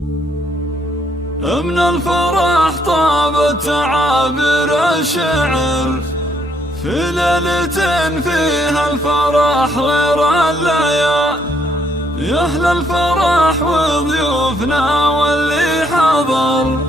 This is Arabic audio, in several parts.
من الفرح طابت تعابير الشعر في ليلة فيها الفرح غير الليالي. يا أهل الفرح وضيوفنا واللي حضر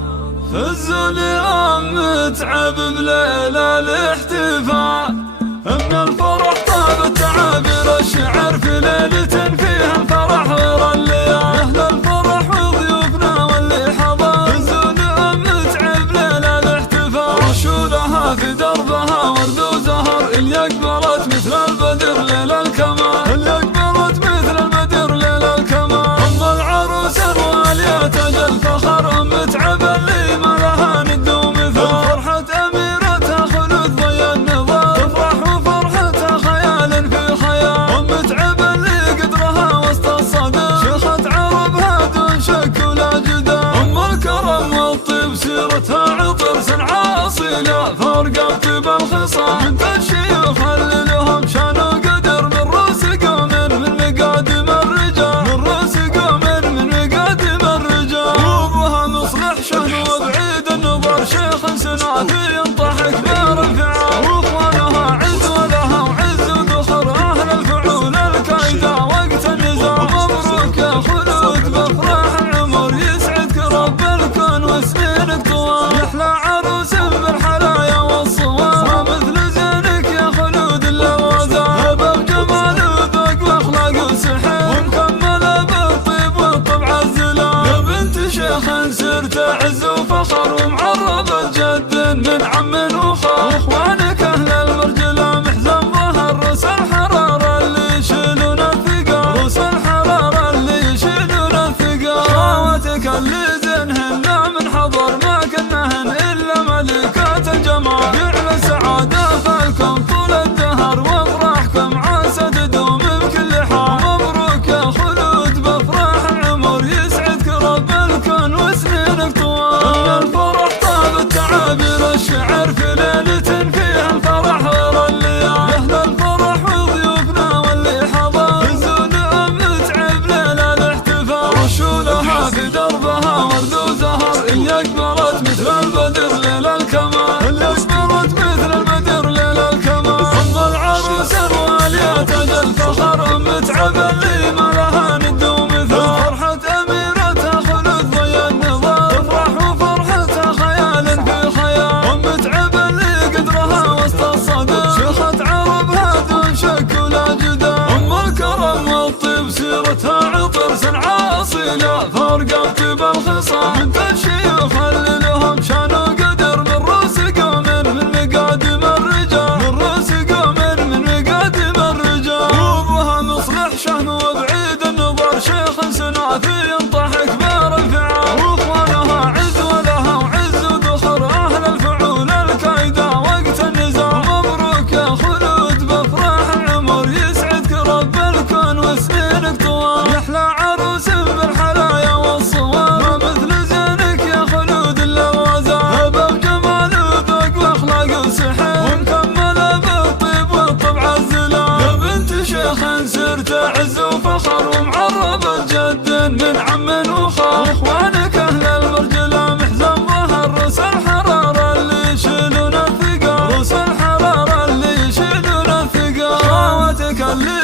فزوا اليوم متعب بليلة الاحتفال. من الفرح طابت تعابير الشعر في ليلة فيها الفرح غير الليالي. يا أهل الفرح وضيوفنا واللي حضر فزوا اليوم متعب ليلة الاحتفال. رشوا لها في دربها ورد وزهر اللي أقبلت مثل البدر ليل الكمال. اللي أقبلت مثل البدر ليل الكمال. أم العروس الوالية تاج الفخر متعب اللي ما لها ند ومثال. فرحة أميرتها خلود ضي النظام تفرح وفرحتها خيال في خيال. متعب اللي قدرها وسط الصدى شيخة عربها دون شك ولا جدال. أم الكرم والطيب سيرتها عطر سنعة أصيلة فرقت بالخصام. بنت الشيوخ اللي لهم شان وقدر من رؤوس قوم من مقادم الرجال. من رؤوس قوم من مقادم الرجال. وابوها مصلح شهن وبعيد النظر شيخ سنافي ينطحك بارفعال. واخوانها عز ولها وعز وذخر اهل الفعول الكايدة وقت النزاع. مبروك يا خلود بافراح العمر يسعدك رب الكون وسنينك طوال. يحلى عروس بالحلايا والصوان ما مثل زينك يا خلود اللوازان. هبه وجمال وذوق واخلاق وسحر ومكمله بالطيب والطبع الزلال. يا بنت شيخ سرت عز وفخر ومعربة جد من عم وخال. واخوانك اهل المرجله محزن ظهر رؤوس الحراره اللي يشيلون الثقال. رؤوس الحراره اللي يشيلون الثقال. خواتك اللي زينهن من حضر ما كنهن الا ملكات الجمال. جعل سعاده فالكم طول الدهر وافراحكم عسى تدوم بكل حال. مبروك يا خلود بافراح العمر يسعدك رب الكون وسنينك طوال. من الفرح طابت تعابير الشعر في ليلة فيها الفرح غير الليالي. يا أهل الفرح وضيوفنا واللي حضر فزوا اليوم متعب ليلة الاحتفال. رشوا لها في دربها ورد وزهر اللي أقبلت مثل البدر ليل الكمال. اللي أقبلت مثل البدر ليل الكمال. أم العروس الوالية تاج الفخر متعب اللي ما لها ند ومثال. فرحة أميرتها خلود ضي النظام تفرح وفرحتها خيال في خيال. متعب اللي قدرها وسط الصدى شيخة عربها دون شك ولا جدال. أم الكرم والطيب سيرتها عطر سنعة أصيلة فرقت بالخصام. بنت الشيوخ اللي لهم شان وقدر من رؤوس قوم من مقادم الرجال. من رؤوس قوم من مقادم الرجال. وابوها مصلح شهن وبعيد النظر شيخ سنافي ينطحك بارفعال. واخوانها عز ولها وعز وذخر اهل الفعول الكايدة وقت النزاع. مبروك يا خلود بافراح العمر يسعدك رب الكون وسنينك طوال. يحلى عروس بالحلايا والصوان ما مثل زينك يا خلود اللوازان. هبه وجمال وذوق واخلاق وسحر ومكمله بالطيب والطبع الزلال. يا بنت شيخ سرت عز وفخر ومعربة جد من عم وخال. اخوانك اهل المرجله محزن ظهر رؤوس الحراره اللي يشيلون الثقال. رؤوس الحراره اللي يشيلون الثقال. خواتك اللي